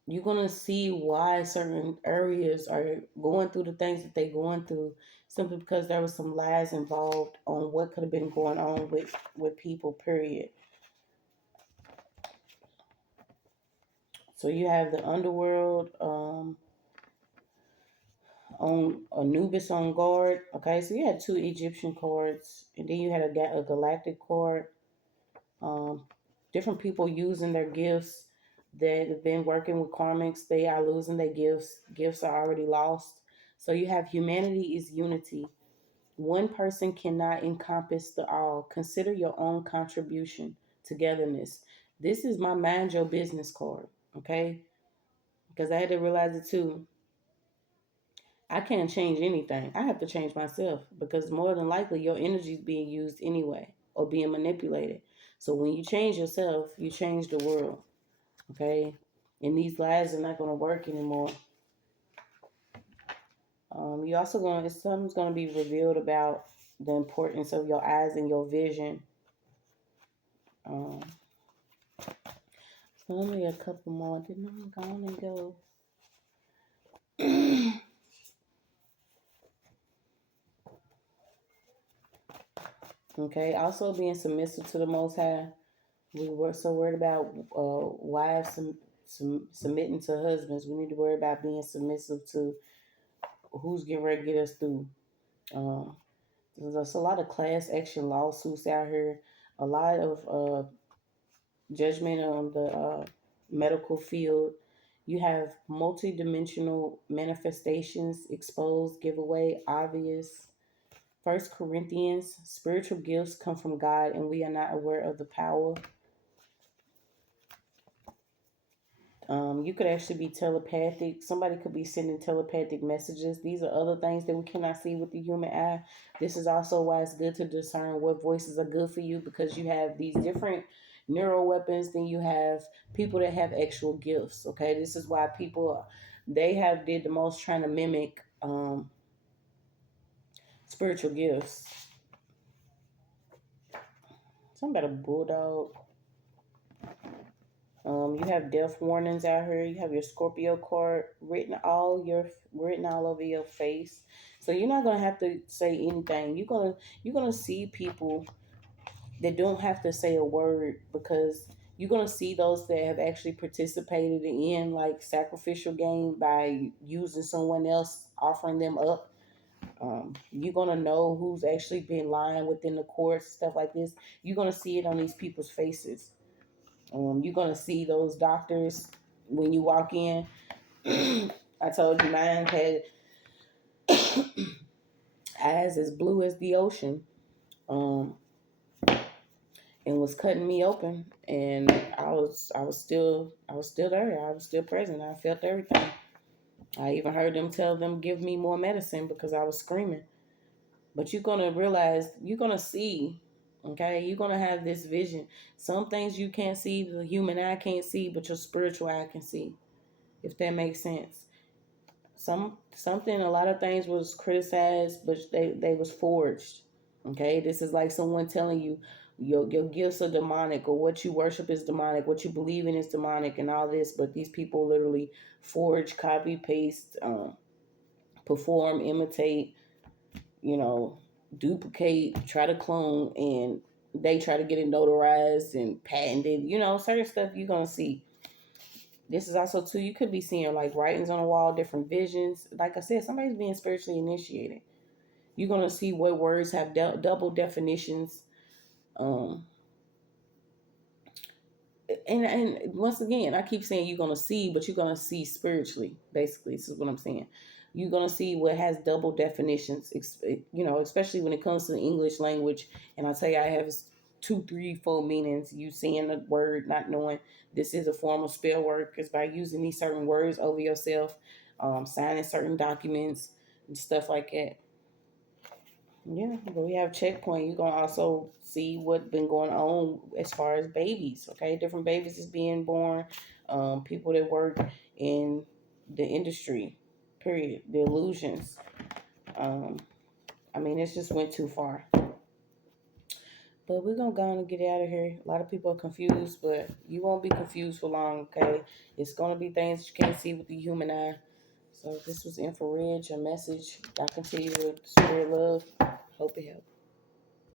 you're gonna see why certain areas are going through the things that they're going through simply because there was some lies involved on what could have been going on with people, period. So you have the underworld, on Anubis on guard. Okay, so you had two Egyptian cards, and then you had a galactic card. um, Different people using their gifts that have been working with karmics, they are losing their gifts are already lost. So you have humanity is unity. One person cannot encompass the all. Consider your own contribution. Togetherness. This is my mind your business card. Okay, because I had to realize it too. I can't change anything. I have to change myself, because more than likely your energy is being used anyway or being manipulated. So when you change yourself, you change the world. Okay, and these lies are not going to work anymore. You also going to something's going to be revealed about the importance of your eyes and your vision. Um, so let me a couple more. Didn't I go on and go? Okay. Also being submissive to the Most High. We were so worried about wives submitting to husbands. We need to worry about being submissive to who's getting ready to get us through. Um, there's a lot of class action lawsuits out here. A lot of judgment on the medical field. You have multidimensional manifestations, exposed, giveaway, obvious. First Corinthians, spiritual gifts come from God and we are not aware of the power. You could actually be telepathic. Somebody could be sending telepathic messages. These are other things that we cannot see with the human eye. This is also why it's good to discern what voices are good for you, because you have these different neural weapons. Then you have people that have actual gifts. Okay, this is why people they have did the most trying to mimic spiritual gifts. Something about a bulldog. You have death warnings out here. You have your Scorpio card written all over your face. So you're not gonna have to say anything. You're gonna see people that don't have to say a word, because you're gonna see those that have actually participated in like sacrificial game by using someone else, offering them up. You're gonna know who's actually been lying within the courts, stuff like this. You're gonna see it on these people's faces. You're gonna see those doctors when you walk in. I told you mine had eyes as blue as the ocean, um, and was cutting me open, and I was still there. I was still present. I felt everything. I even heard them tell them give me more medicine because I was screaming. But you're gonna realize, you're gonna see. Okay, you're gonna have this vision. Some things you can't see, the human eye can't see, but your spiritual eye can see. If that makes sense. Something a lot of things was criticized, but they was forged. Okay, this is like someone telling you your gifts are demonic, or what you worship is demonic, what you believe in is demonic, and all this. But these people literally forge, copy, paste, perform, imitate, you know, duplicate, try to clone, and they try to get it notarized and patented. Certain stuff you're gonna see. This is also too, you could be seeing like writings on the wall, different visions. Like I said, somebody's being spiritually initiated. You're gonna see what words have double definitions. Um, and once again, I keep saying you're gonna see, but you're gonna see spiritually. Basically, this is what I'm saying. You're gonna see what has double definitions. Especially when it comes to the English language. And I tell you, I have two, three, four meanings. You seeing the word, not knowing this is a form of spell work, is by using these certain words over yourself. signing certain documents and stuff like that. Yeah, but we have checkpoint. You're gonna also see what's been going on as far as babies. Okay, different babies is being born. People that work in the industry. Period. The illusions. Um, I mean, it just went too far. But we're gonna go on and get out of here. A lot of people are confused, but you won't be confused for long. Okay, it's gonna be things you can't see with the human eye. So this was Infrared, your message. Y'all continue to spread love. Hope it helps.